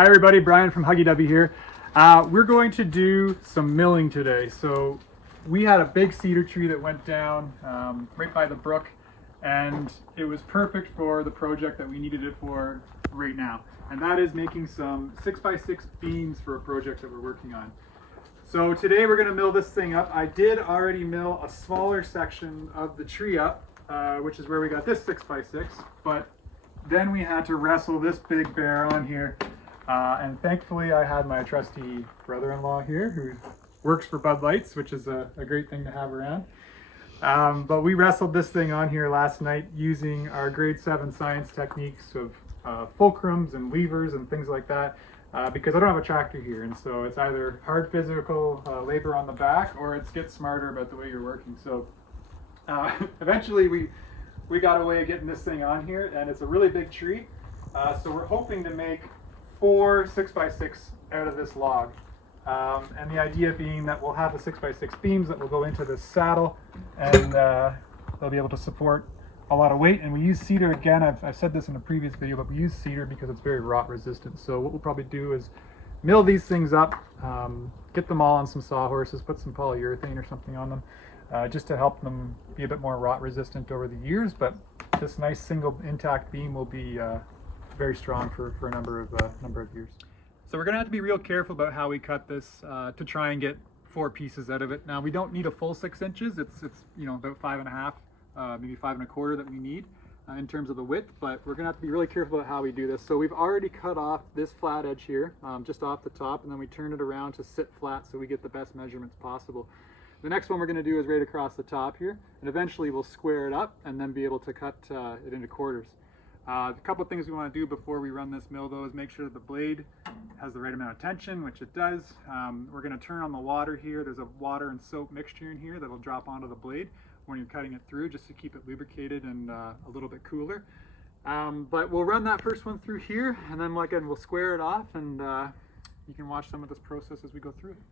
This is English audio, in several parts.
Hi everybody, Bryan from huggydubby here. We're going to do some milling today. So we had a big cedar tree that went down right by the brook, and it was perfect for the project that we needed it for right now. And that is making some 6x6 beams for a project that we're working on. So today we're going to mill this thing up. I did already mill a smaller section of the tree up, which is where we got this 6x6, but then we had to wrestle this big bear on here. And thankfully I had my trusty brother-in-law here who works for Bud Lights, which is a great thing to have around. But we wrestled this thing on here last night using our grade 7 science techniques of fulcrums and levers and things like that, because I don't have a tractor here, and so it's either hard physical labor on the back or it's get smarter about the way you're working. So eventually we got a way of getting this thing on here, and it's a really big tree, so we're hoping to make 4 6x6 out of this log, and the idea being that we'll have the 6x6 beams that will go into this saddle, and they'll be able to support a lot of weight. And we use cedar again. I've said this in a previous video, but we use cedar because it's very rot resistant. So what we'll probably do is mill these things up, get them all on some sawhorses, put some polyurethane or something on them, just to help them be a bit more rot resistant over the years. But this nice single intact beam will be very strong for a number of years. So we're gonna have to be real careful about how we cut this to try and get 4 pieces out of it. Now we don't need a full 6 inches. It's about 5.5, maybe 5 1/4 that we need in terms of the width. But we're gonna have to be really careful about how we do this. So we've already cut off this flat edge here, just off the top, and then we turn it around to sit flat so we get the best measurements possible. The next one we're going to do is right across the top here, and eventually we'll square it up and then be able to cut it into quarters. A couple of things we want to do before we run this mill though is make sure that the blade has the right amount of tension, which it does. We're going to turn on the water here. There's a water and soap mixture in here that will drop onto the blade when you're cutting it through, just to keep it lubricated and a little bit cooler. But we'll run that first one through here, and then again we'll square it off, and you can watch some of this process as we go through it.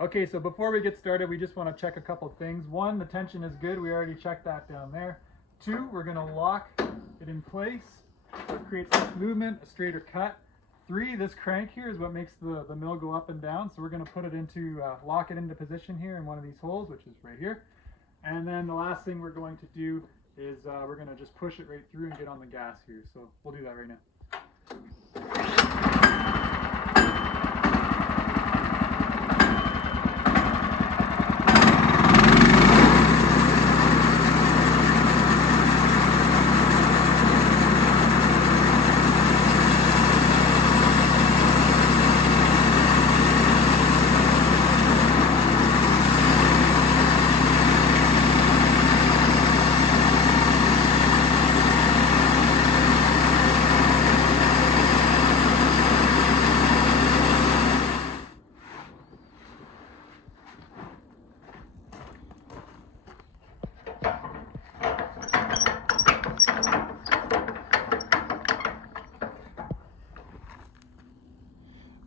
Okay, so before we get started, we just want to check a couple things. 1, the tension is good. We already checked that down there. 2, we're going to lock it in place so it creates less movement, a straighter cut. 3, this crank here is what makes the mill go up and down. So we're going to put it into, lock it into position here in one of these holes, which is right here. And then the last thing we're going to do is we're going to just push it right through and get on the gas here. So we'll do that right now.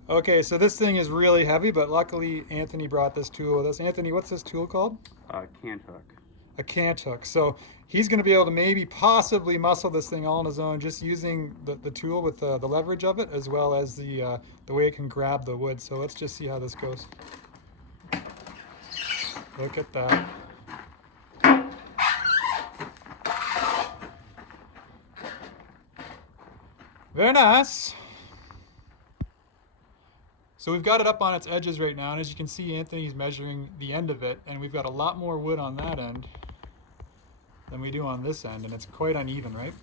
Okay, so this thing is really heavy, but luckily Anthony brought this tool with us. Anthony, what's this tool called? Cant hook. A cant hook. So he's going to be able to maybe possibly muscle this thing all on his own, just using the tool with the leverage of it, as well as the way it can grab the wood. So let's just see how this goes. Look at that. Very nice. So we've got it up on its edges right now, and as you can see, Anthony's measuring the end of it, and we've got a lot more wood on that end than we do on this end, and it's quite uneven, right?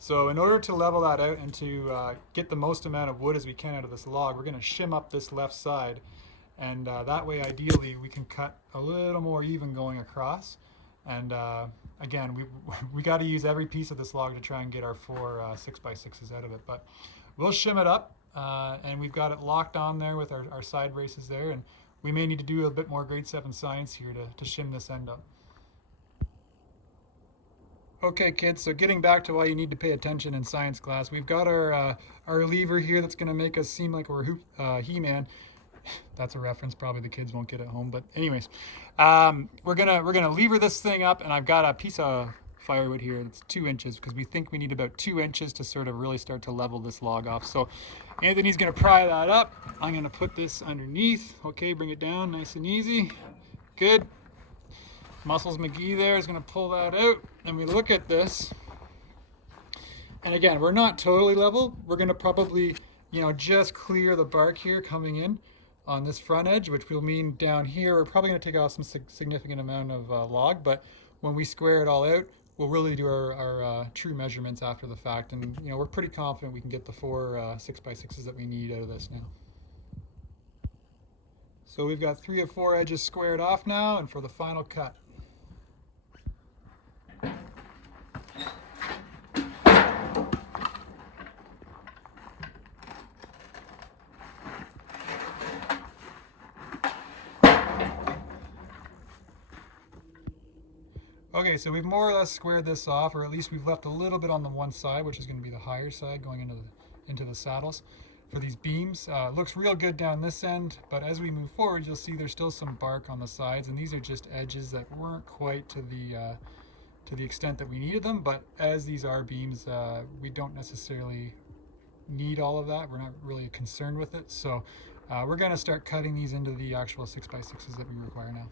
So in order to level that out and to get the most amount of wood as we can out of this log, we're going to shim up this left side, and that way ideally we can cut a little more even going across. And again, we got to use every piece of this log to try and get our 4 6x6s out of it, but we'll shim it up. And we've got it locked on there with our side braces there, and we may need to do a bit more grade 7 science here to shim this end up. Okay kids, so getting back to why you need to pay attention in science class, we've got our lever here that's going to make us seem like we're He-Man. That's a reference probably the kids won't get at home, but anyways, we're gonna lever this thing up, and I've got a piece of firewood here. It's 2 inches because we think we need about 2 inches to sort of really start to level this log off. So Anthony's gonna pry that up. I'm gonna put this underneath. Okay, bring it down nice and easy. Good. Muscles McGee there is gonna pull that out, and we look at this. And again, we're not totally level. We're gonna probably, you know, just clear the bark here coming in on this front edge, which will mean down here, we're probably gonna take off some significant amount of log, but when we square it all out, we'll really do our true measurements after the fact. And you know, we're pretty confident we can get the 4 6x6s that we need out of this now. So we've got 3 of 4 edges squared off now, and for the final cut. Okay, so we've more or less squared this off, or at least we've left a little bit on the one side, which is going to be the higher side going into the saddles for these beams. Looks real good down this end, but as we move forward, you'll see there's still some bark on the sides, and these are just edges that weren't quite to the extent that we needed them. But as these are beams, we don't necessarily need all of that. We're not really concerned with it, so we're going to start cutting these into the actual 6x6s that we require now.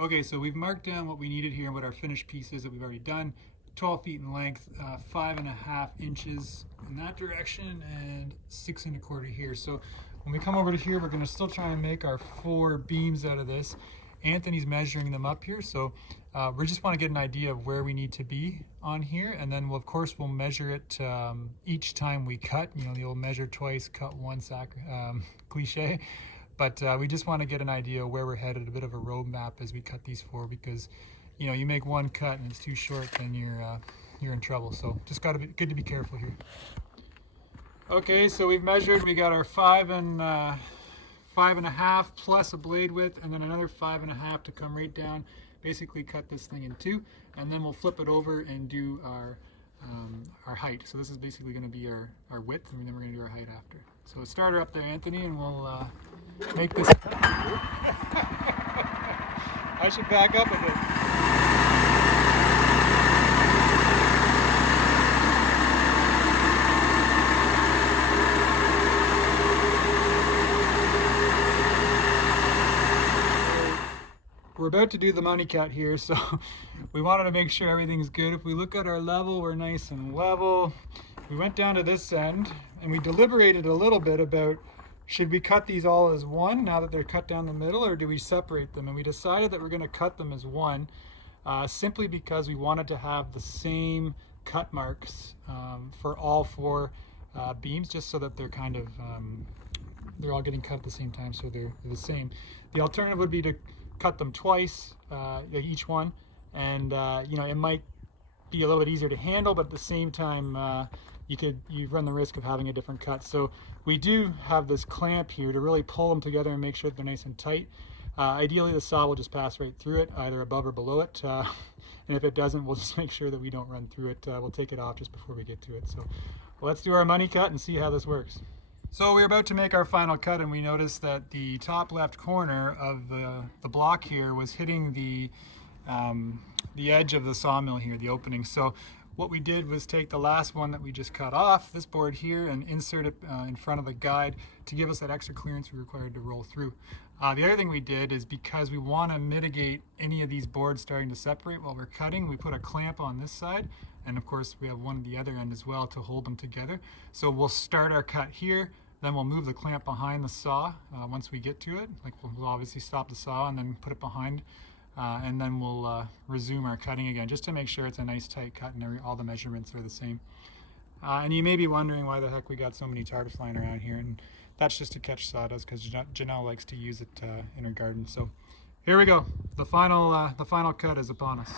Okay, so we've marked down what we needed here and what our finished piece is that we've already done. 12 feet in length, 5.5 inches in that direction, and 6 1/4 here. So when we come over to here, we're going to still try and make our 4 beams out of this. Anthony's measuring them up here, so we just want to get an idea of where we need to be on here, and then we'll, of course, we'll measure it each time we cut. You know, the old measure twice, cut once cliche. But we just want to get an idea of where we're headed, a bit of a roadmap as we cut these 4, because you know, you make one cut and it's too short, then you're in trouble. So just got to be good to be careful here. Okay, so we've measured. We got our 5 and 5.5 plus a blade width, and then another 5.5 to come right down. Basically, cut this thing in 2, and then we'll flip it over and do our height. So this is basically going to be our width, and then we're going to do our height after. So start her up there, Anthony, and we'll make this. I should back up a bit. We're about to do the money cut here, so we wanted to make sure everything's good. If we look at our level, we're nice and level. We went down to this end and we deliberated a little bit about, should we cut these all as one now that they're cut down the middle, or do we separate them? And we decided that we're going to cut them as one, simply because we wanted to have the same cut marks for all 4 beams, just so that they're kind of they're all getting cut at the same time, so they're the same. The alternative would be to cut them twice, each one, and you know, it might be a little bit easier to handle, but at the same time you run the risk of having a different cut. So we do have this clamp here to really pull them together and make sure that they're nice and tight. Ideally the saw will just pass right through it, either above or below it, and if it doesn't, we'll just make sure that we don't run through it. We'll take it off just before we get to it. So let's do our money cut and see how this works. So we're about to make our final cut, and we noticed that the top left corner of the block here was hitting the edge of the sawmill here, the opening. So what we did was take the last one that we just cut off, this board here, and insert it in front of the guide to give us that extra clearance we required to roll through. The other thing we did is, because we want to mitigate any of these boards starting to separate while we're cutting, we put a clamp on this side, and of course we have one at the other end as well to hold them together. So we'll start our cut here, then we'll move the clamp behind the saw once we get to it. Like, we'll obviously stop the saw and then put it behind, and then we'll resume our cutting again, just to make sure it's a nice tight cut and all the measurements are the same. And you may be wondering why the heck we got so many tarps flying around here, and that's just to catch sawdust, because Janelle likes to use it in her garden. So here we go. The final cut is upon us.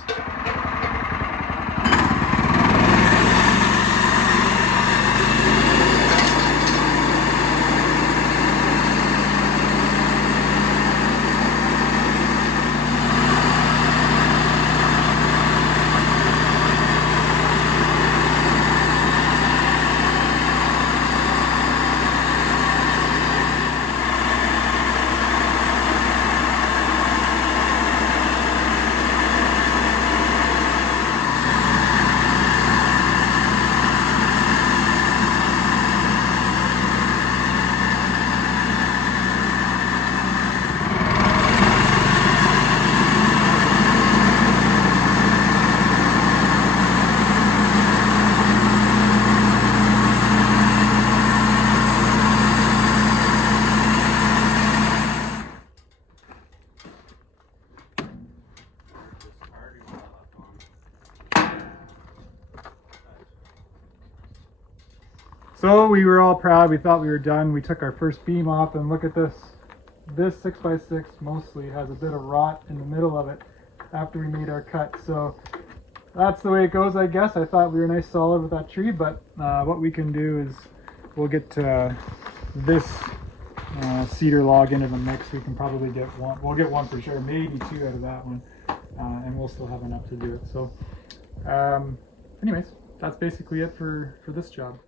So we were all proud. We thought we were done. We took our first beam off, and look at this. This 6x6 mostly has a bit of rot in the middle of it after we made our cut. So that's the way it goes, I guess. I thought we were nice solid with that tree, but what we can do is we'll get this cedar log into the mix. We can probably get one. We'll get one for sure, maybe two out of that one, and we'll still have enough to do it. So anyways, that's basically it for this job.